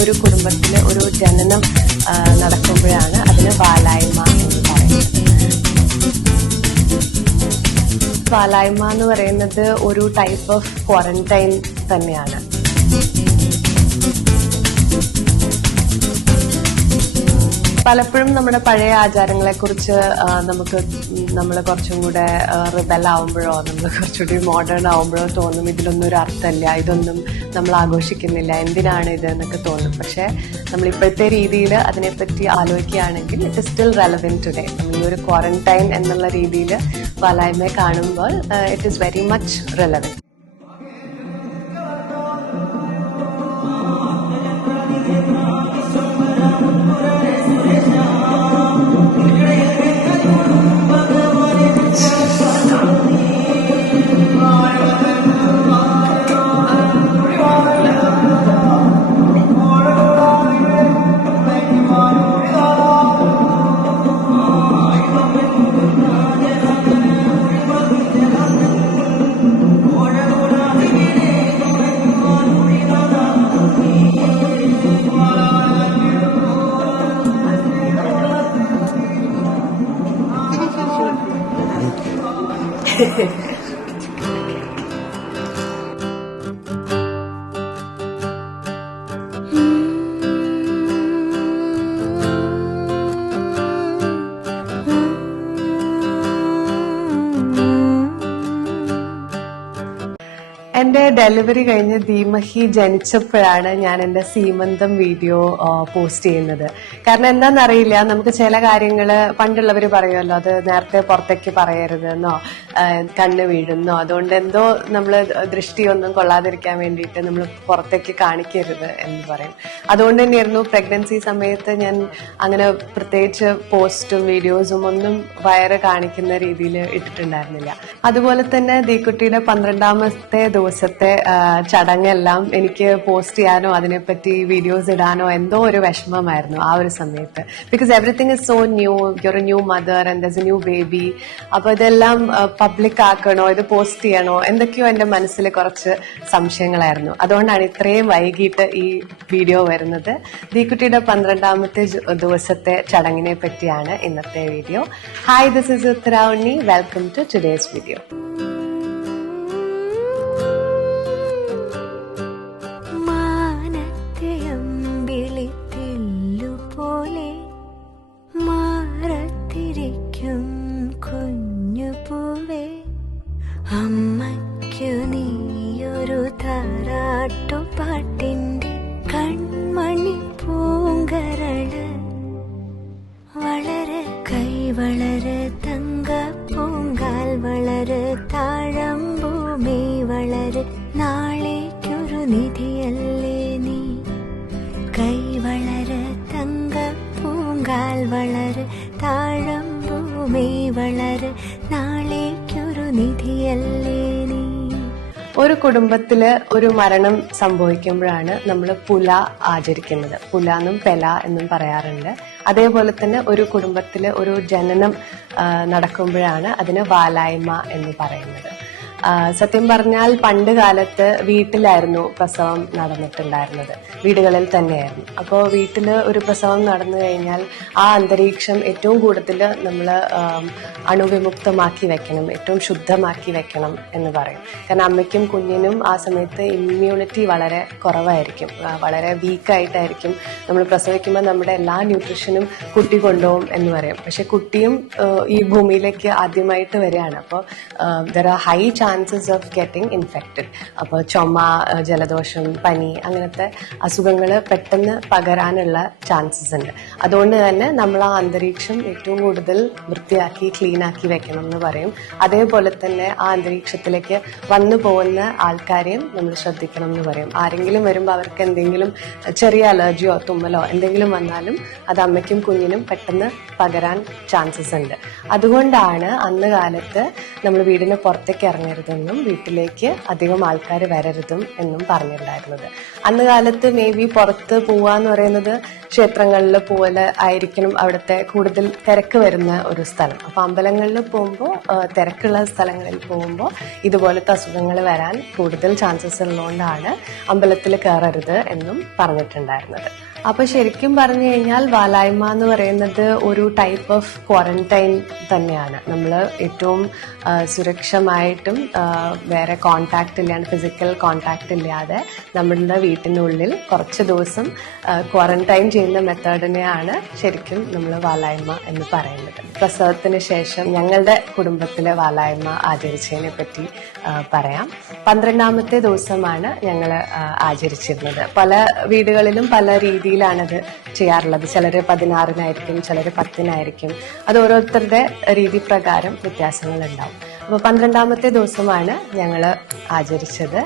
ഒരു കുടുംബത്തിലെ ഒരു ജനനം നടക്കുമ്പോഴാണ് അതിന് വാലായ്മ എന്ന് പറയുന്നത്. വാലായ്മ എന്ന് പറയുന്നത് ഒരു ടൈപ്പ് ഓഫ് ക്വാറന്റൈൻ തന്നെയാണ്. പലപ്പോഴും നമ്മുടെ പഴയ ആചാരങ്ങളെ കുറിച്ച് നമ്മൾ കുറച്ചും കൂടെ റിബൽ ആവുമ്പോഴോ നമ്മൾ കുറച്ചുകൂടി മോഡേൺ ആവുമ്പോഴോ തോന്നും ഇതിലൊന്നും ഒരു അർത്ഥമില്ല, ഇതൊന്നും നമ്മൾ ആഘോഷിക്കുന്നില്ല, എന്തിനാണ് ഇത് എന്നൊക്കെ തോന്നും. പക്ഷെ നമ്മൾ ഇപ്പോഴത്തെ രീതിയിൽ അതിനെപ്പറ്റി ആലോചിക്കുകയാണെങ്കിൽ it is still relevant today. നമ്മൾ ഈ ഒരു ക്വാറന്റൈൻ എന്നുള്ള രീതിയിൽ വാലായ്മയെ കാണുമ്പോൾ it is very much relevant. എന്റെ ഡെലിവറി കഴിഞ്ഞ് ദീമഹി ജനിച്ചപ്പോഴാണ് ഞാൻ എന്റെ സീമന്തം വീഡിയോ പോസ്റ്റ് ചെയ്യുന്നത്. കാരണം എന്താണെന്നറിയില്ല, നമുക്ക് ചില കാര്യങ്ങള് പണ്ടുള്ളവർ പറയുമല്ലോ, അത് നേരത്തെ പുറത്തേക്ക് പറയരുതെന്നോ കണ്ണ് വീഴുന്നോ, അതുകൊണ്ട് എന്തോ നമ്മൾ ദൃഷ്ടിയൊന്നും കൊള്ളാതിരിക്കാൻ വേണ്ടിയിട്ട് നമ്മൾ പുറത്തേക്ക് കാണിക്കരുത് എന്ന് പറയും. അതുകൊണ്ട് തന്നെയായിരുന്നു പ്രഗ്നൻസി സമയത്ത് ഞാൻ അങ്ങനെ പ്രത്യേകിച്ച് പോസ്റ്റും വീഡിയോസും ഒന്നും വയറ് കാണിക്കുന്ന രീതിയിൽ ഇട്ടിട്ടുണ്ടായിരുന്നില്ല. അതുപോലെ തന്നെ ദീക്കുട്ടിയുടെ 12ാമത്തെ ദിവസത്തെ ചടങ്ങെല്ലാം എനിക്ക് പോസ്റ്റ് ചെയ്യാനോ അതിനെപ്പറ്റി വീഡിയോസ് ഇടാനോ എന്തോ ഒരു വിഷമമായിരുന്നു ആ ഒരു സമയത്ത്. Because everything is so new, your a new mother and there's a new baby. അപ്പൊ ഇതെല്ലാം പബ്ലിക് ആക്കണോ, ഇത് പോസ്റ്റ് ചെയ്യണോ, എന്തൊക്കെയോ എന്റെ മനസ്സിൽ കുറച്ച് സംശയങ്ങളായിരുന്നു. അതുകൊണ്ടാണ് ഇത്രയും വൈകിട്ട് ഈ വീഡിയോ വരുന്നത്. ദീക്കുട്ടിയുടെ 12ാമത്തെ ദിവസത്തെ ചടങ്ങിനെ പറ്റിയാണ് ഇന്നത്തെ video. Hi, this is Uthara Unni. Welcome to today's video. അമ്മയ്ക്കു നീയൊരു താരാട്ടുപാട്ടിന്റെ കൺമണി പൂങ്കരള്, വളര് കൈ വളര് തങ്ക പൂങ്കാൽ വളര് താഴമ്പൂമേ വളര്, നാളേക്കൊരു നിധിയല്ലേ നീ. കൈ വളര് തങ്ക പൂങ്കാൽ വളര് താഴമ്പൂമേ വളര്, നാളേക്കൊരു നിധിയല്ലേ നീ. ഒരു കുടുംബത്തില് ഒരു മരണം സംഭവിക്കുമ്പോഴാണ് നമ്മൾ പുല ആചരിക്കുന്നത്. പുല എന്നും പെല എന്നും പറയാറുണ്ട്. അതേപോലെ തന്നെ ഒരു കുടുംബത്തില് ഒരു ജനനം നടക്കുമ്പോഴാണ് അതിന് വാലായ്മ എന്ന് പറയുന്നത്. സത്യം പറഞ്ഞാൽ പണ്ട് കാലത്ത് വീട്ടിലായിരുന്നു പ്രസവം നടന്നിട്ടുണ്ടായിരുന്നത്, വീടുകളിൽ തന്നെയായിരുന്നു. അപ്പോൾ വീട്ടില് ഒരു പ്രസവം നടന്നു കഴിഞ്ഞാൽ ആ അന്തരീക്ഷം ഏറ്റവും കൂടുതൽ നമ്മൾ അണുവിമുക്തമാക്കി വെക്കണം, ഏറ്റവും ശുദ്ധമാക്കി വെക്കണം എന്ന് പറയും. കാരണം അമ്മയ്ക്കും കുഞ്ഞിനും ആ സമയത്ത് ഇമ്മ്യൂണിറ്റി വളരെ കുറവായിരിക്കും, വളരെ വീക്കായിട്ടായിരിക്കും. നമ്മൾ പ്രസവിക്കുമ്പോൾ നമ്മുടെ എല്ലാ ന്യൂട്രീഷനും കുട്ടി കൊണ്ടുപോകും എന്ന് പറയും. പക്ഷെ കുട്ടിയും ഈ ഭൂമിയിലേക്ക് ആദ്യമായിട്ട് വരികയാണ്. അപ്പോൾ there are high chances of getting infected. അപ്പോൾ ചുമ, ജലദോഷം, പനി അങ്ങനത്തെ അസുഖങ്ങൾ പെട്ടെന്ന് പകരാനുള്ള ചാൻസസ് ഉണ്ട്. അതുകൊണ്ട് തന്നെ നമ്മൾ ആ അന്തരീക്ഷം ഏറ്റവും കൂടുതൽ വൃത്തിയാക്കി ക്ലീനാക്കി വെക്കണം എന്ന് പറയും. അതേപോലെ തന്നെ ആ അന്തരീക്ഷത്തിലേക്ക് വന്നു പോകുന്ന ആൾക്കാരെയും നമ്മൾ ശ്രദ്ധിക്കണം എന്ന് പറയും. ആരെങ്കിലും വരുമ്പോൾ അവർക്ക് എന്തെങ്കിലും ചെറിയ അലർജിയോ തുമ്മലോ എന്തെങ്കിലും വന്നാലും അത് അമ്മയ്ക്കും കുഞ്ഞിനും പെട്ടെന്ന് പകരാൻ ചാൻസസ് ഉണ്ട്. അതുകൊണ്ടാണ് അന്ന് കാലത്ത് നമ്മൾ വീടിന് പുറത്തേക്ക് ഇറങ്ങരുതെന്നും വീട്ടിലേക്ക് അധികം ആൾക്കാർ വരരുതും എന്നും പറഞ്ഞിട്ടുണ്ടായിരുന്നത്. അന്ന് കാലത്ത് മേ ബി പുറത്ത് പോവാന്ന് പറയുന്നത് ക്ഷേത്രങ്ങളിൽ പോലെ ആയിരിക്കണം അവിടുത്തെ കൂടുതൽ തിരക്ക് വരുന്ന ഒരു സ്ഥലം. അപ്പൊ അമ്പലങ്ങളിൽ പോകുമ്പോൾ, തിരക്കുള്ള സ്ഥലങ്ങളിൽ പോകുമ്പോൾ ഇതുപോലത്തെ അസുഖങ്ങൾ വരാൻ കൂടുതൽ ചാൻസസ് ഉള്ളതുകൊണ്ടാണ് അമ്പലത്തിൽ കയറരുത് എന്നും പറഞ്ഞിട്ടുണ്ടായിരുന്നത്. അപ്പൊ ശരിക്കും പറഞ്ഞു കഴിഞ്ഞാൽ വാലായ്മ എന്ന് പറയുന്നത് ഒരു ടൈപ്പ് ഓഫ് ക്വാറന്റൈൻ തന്നെയാണ്. നമ്മൾ ഏറ്റവും സുരക്ഷമായിട്ടും വേറെ കോണ്ടാക്ട് ഇല്ലാണ്ട്, ഫിസിക്കൽ കോണ്ടാക്ട് ഇല്ലാതെ നമ്മളുടെ വീട്ടിനുള്ളിൽ കുറച്ച് ദിവസം ക്വാറന്റൈൻ ചെയ്യുന്ന മെത്തേഡിനെയാണ് ശരിക്കും നമ്മൾ വാലായ്മ എന്ന് പറയുന്നത്. പ്രസവത്തിന് ശേഷം ഞങ്ങളുടെ കുടുംബത്തിലെ വാലായ്മ ആചരിച്ചതിനെ പറ്റി പറയാം. 12ാമത്തെ ദിവസമാണ് ഞങ്ങൾ ആചരിച്ചിരുന്നത്. പല വീടുകളിലും പല രീതിയിലാണത് ചെയ്യാറുള്ളത്. ചിലർ 16-നായിരിക്കും, ചിലർ 10-നായിരിക്കും. അത് ഓരോരുത്തരുടെ രീതി പ്രകാരം വ്യത്യാസങ്ങൾ ഉണ്ടാവും. അപ്പോൾ 12ാമത്തെ ദിവസമാണ് ഞങ്ങൾ ആചരിച്ചത്.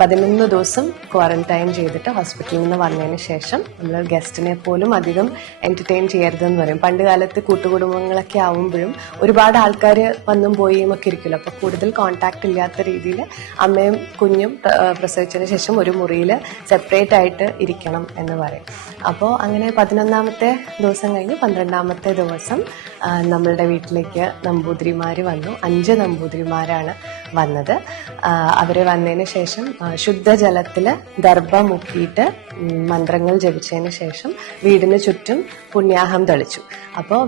11 ദിവസം ക്വാറന്റൈൻ ചെയ്തിട്ട് ഹോസ്പിറ്റലിൽ നിന്ന് വന്നതിന് ശേഷം നമ്മൾ ഗസ്റ്റിനെ പോലും അധികം എന്റർടൈൻ ചെയ്യരുതെന്ന് പറയും. പണ്ട് കാലത്ത് കൂട്ടുകുടുംബങ്ങളൊക്കെ ആവുമ്പോഴും ഒരുപാട് ആൾക്കാർ വന്നും പോയും ഒക്കെ ഇരിക്കുമല്ലോ. അപ്പോൾ കൂടുതൽ കോണ്ടാക്ട് ഇല്ലാത്ത രീതിയിൽ അമ്മയും കുഞ്ഞും പ്രസവിച്ചതിന് ശേഷം ഒരു മുറിയിൽ സെപ്പറേറ്റ് ആയിട്ട് ഇരിക്കണം എന്ന് പറയും. അപ്പോൾ അങ്ങനെ 11ാമത്തെ ദിവസം കഴിഞ്ഞ് 12ാമത്തെ ദിവസം നമ്മളുടെ വീട്ടിലേക്ക് നമ്പൂതിരിമാർ വന്നു. 5 നമ്പൂതിരിമാരാണ് വന്നത്. അവർ വന്നതിന് ശേഷം ശുദ്ധജലത്തിൽ ദർഭ മുക്കിയിട്ട് മന്ത്രങ്ങൾ ജപിച്ചതിന് ശേഷം വീടിന് ചുറ്റും പുണ്യാഹം തെളിച്ചു. അപ്പോൾ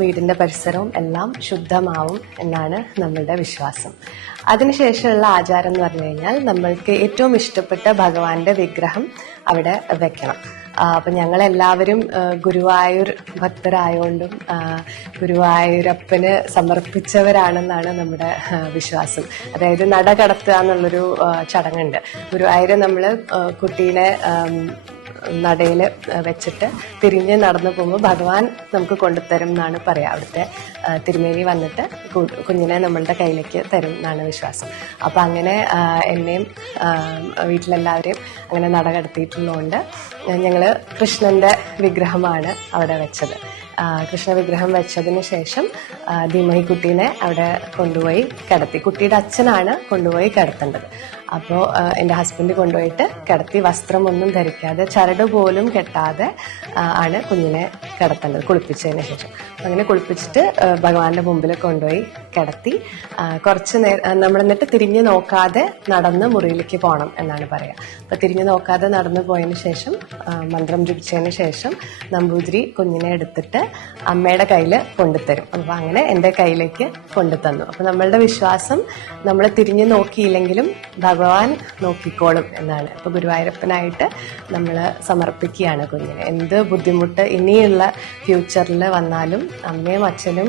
വീടിന്റെ പരിസരവും എല്ലാം ശുദ്ധമാവും എന്നാണ് നമ്മളുടെ വിശ്വാസം. അതിനുശേഷമുള്ള ആചാരം എന്ന് പറഞ്ഞു കഴിഞ്ഞാൽ നമ്മൾക്ക് ഏറ്റവും ഇഷ്ടപ്പെട്ട ഭഗവാന്റെ വിഗ്രഹം അവിടെ വെക്കണം. അപ്പൊ ഞങ്ങളെല്ലാവരും ഗുരുവായൂർ ഭക്തരായോണ്ടും ഗുരുവായൂരപ്പന് സമർപ്പിച്ചവരാണെന്നാണ് നമ്മുടെ വിശ്വാസം. അതായത് നട കടത്തുക എന്നുള്ളൊരു ചടങ്ങുണ്ട്. ഗുരുവായൂർ നമ്മൾ കുട്ടീനെ നടയിൽ വെച്ചിട്ട് തിരിഞ്ഞ് നടന്നു പോകുമ്പോൾ ഭഗവാൻ നമുക്ക് കൊണ്ടുതരും എന്നാണ് പറയാ. അവിടുത്തെ തിരുമേനി വന്നിട്ട് കുഞ്ഞിനെ നമ്മളുടെ കയ്യിലേക്ക് തരും എന്നാണ് വിശ്വാസം. അപ്പൊ അങ്ങനെ എന്നെയും വീട്ടിലെല്ലാവരെയും അങ്ങനെ നട കടത്തിയിട്ടുള്ളതുകൊണ്ട് ഞങ്ങൾ കൃഷ്ണന്റെ വിഗ്രഹമാണ് അവിടെ വെച്ചത്. കൃഷ്ണ വിഗ്രഹം വെച്ചതിന് ശേഷം ധീമഹി കുട്ടീനെ അവിടെ കൊണ്ടുപോയി കിടത്തി. കുട്ടിയുടെ അച്ഛനാണ് കൊണ്ടുപോയി കിടത്തേണ്ടത്. അപ്പോൾ എൻ്റെ ഹസ്ബൻഡ് കൊണ്ടുപോയിട്ട് കിടത്തി. വസ്ത്രമൊന്നും ധരിക്കാതെ, ചരട് പോലും കെട്ടാതെ ആണ് കുഞ്ഞിനെ കിടത്തേണ്ടത് കുളിപ്പിച്ചതിന് ശേഷം. അങ്ങനെ കുളിപ്പിച്ചിട്ട് ഭഗവാന്റെ മുമ്പിൽ കൊണ്ടുപോയി കിടത്തി. കുറച്ച് നേരം നമ്മൾ എന്നിട്ട് തിരിഞ്ഞു നോക്കാതെ നടന്ന് മുറിയിലേക്ക് പോകണം എന്നാണ് പറയുക. അപ്പൊ തിരിഞ്ഞു നോക്കാതെ നടന്നു പോയതിന് ശേഷം മന്ത്രം ജപിച്ചതിന് ശേഷം നമ്പൂതിരി കുഞ്ഞിനെ എടുത്തിട്ട് അമ്മയുടെ കയ്യിൽ കൊണ്ടുതരും. അപ്പൊ അങ്ങനെ എൻ്റെ കയ്യിലേക്ക് കൊണ്ടുതന്നു. അപ്പൊ നമ്മളുടെ വിശ്വാസം നമ്മൾ തിരിഞ്ഞു നോക്കിയില്ലെങ്കിലും ഭഗവാൻ നോക്കിക്കോളും എന്നാണ്. അപ്പൊ ഗുരുവായൂരപ്പനായിട്ട് നമ്മൾ സമർപ്പിക്കുകയാണ് കുഞ്ഞിനെ. എന്ത് ബുദ്ധിമുട്ട് ഇനിയുള്ള ഫ്യൂച്ചറിൽ വന്നാലും അമ്മയും അച്ഛനും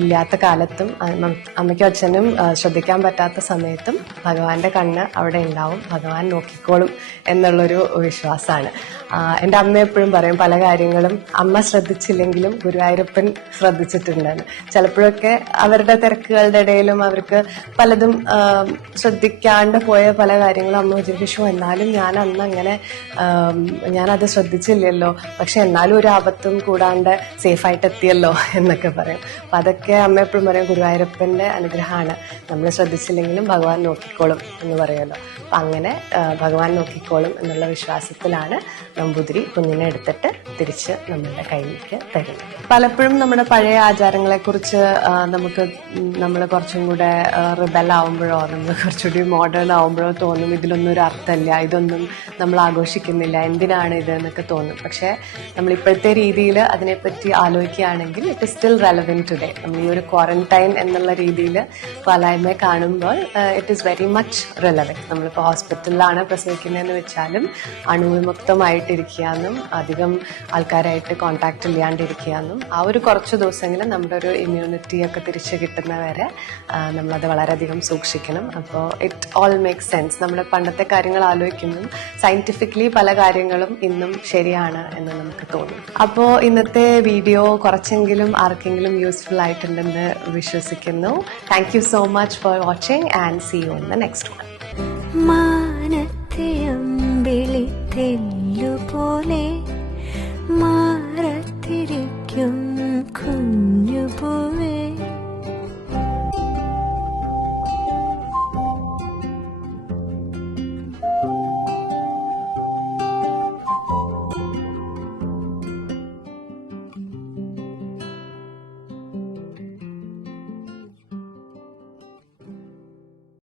ഇല്ലാത്ത കാലത്തും അമ്മയ്ക്കും അച്ഛനും ശ്രദ്ധിക്കാൻ പറ്റാത്ത സമയത്തും ഭഗവാന്റെ കണ്ണ് അവിടെ ഉണ്ടാവും, ഭഗവാൻ നോക്കിക്കോളും എന്നുള്ളൊരു വിശ്വാസമാണ്. എൻ്റെ അമ്മ എപ്പോഴും പറയും പല കാര്യങ്ങളും അമ്മ ശ്രദ്ധിച്ചില്ലെങ്കിലും ഗുരുവായൂരപ്പൻ ശ്രദ്ധിച്ചിട്ടുണ്ടെന്ന്. ചിലപ്പോഴൊക്കെ അവരുടെ തിരക്കുകളുടെ ഇടയിലും അവർക്ക് പലതും ശ്രദ്ധിക്കാണ്ട് പോയ പല കാര്യങ്ങളും അമ്മ വിചാരിച്ചു, എന്നാലും ഞാൻ അന്ന് അങ്ങനെ ഞാനത് ശ്രദ്ധിച്ചില്ലല്ലോ, പക്ഷെ എന്നാലും ഒരു ആപത്തും കൂടാണ്ട് സേഫായിട്ട് എത്തിയല്ലോ എന്നൊക്കെ പറയും. അപ്പൊ അതൊക്കെ അമ്മ എപ്പോഴും പറയും ഗുരുവായൂരപ്പന്റെ അനുഗ്രഹമാണ്, നമ്മൾ ശ്രദ്ധിച്ചില്ലെങ്കിലും ഭഗവാൻ നോക്കിക്കോളും എന്ന് പറയുമല്ലോ. അപ്പൊ അങ്ങനെ ഭഗവാൻ നോക്കിക്കോളും എന്നുള്ള വിശ്വാസത്തിലാണ് നമ്പൂതിരി കുഞ്ഞിനെ എടുത്തിട്ട് തിരിച്ച് നമ്മളുടെ കയ്യിലേക്ക് തരും. പലപ്പോഴും നമ്മുടെ പഴയ ആചാരങ്ങളെ കുറിച്ച് നമ്മൾ കുറച്ചും കൂടെ റിബൽ ആവുമ്പോഴോ നമ്മൾ കുറച്ചുകൂടി മോഡേൺ ആവുമ്പോഴോ തോന്നും ഇതിലൊന്നും ഒരു അർത്ഥമില്ല, ഇതൊന്നും നമ്മൾ ആഘോഷിക്കുന്നില്ല, എന്തിനാണ് ഇത് എന്നൊക്കെ തോന്നും. പക്ഷെ നമ്മൾ ഇപ്പോഴത്തെ രീതിയിൽ അതിനെപ്പറ്റി ആലോചിക്കുകയാണെങ്കിൽ it is still relevant today. നമ്മൾ ഈ ഒരു ക്വാറന്റൈൻ എന്നുള്ള രീതിയിൽ വാലായ്മയെ കാണുമ്പോൾ it is very much relevant. നമ്മളിപ്പോൾ ഹോസ്പിറ്റലിലാണ് പ്രസവിക്കുന്നതെന്ന് വെച്ചാലും അണുവിമുക്തമായിട്ടിരിക്കുകയെന്നും അധികം ആൾക്കാരായിട്ട് കോണ്ടാക്ട് ഇല്ലാണ്ടിരിക്കുകയെന്നും ആ ഒരു കുറച്ച് ദിവസങ്ങളിൽ നമ്മുടെ ഒരു ഇമ്മ്യൂണിറ്റി ഒക്കെ തിരിച്ചു കിട്ടുന്നവരെ നമ്മളത് വളരെയധികം സൂക്ഷിക്കണം. അപ്പോൾ ഇറ്റ് ഓൾ മേക്ക് സെൻസ്. നമ്മുടെ പണ്ടത്തെ കാര്യങ്ങൾ ആലോചിക്കുമ്പോൾ സയന്റിഫിക്കലി പല കാര്യങ്ങളും ഇന്നും ശരിയാണ് എന്ന് നമുക്ക് തോന്നും. അപ്പോൾ ഇന്നത്തെ വീഡിയോ കുറച്ചെങ്കിലും ആർക്കെങ്കിലും യൂസ്ഫുൾ ആയിട്ടുണ്ടെന്ന് വിശ്വസിക്കുന്നു. Thank you so much for watching and see you in the next one. മാനത്തെ അമ്പിളി തെല്ലുപോലെ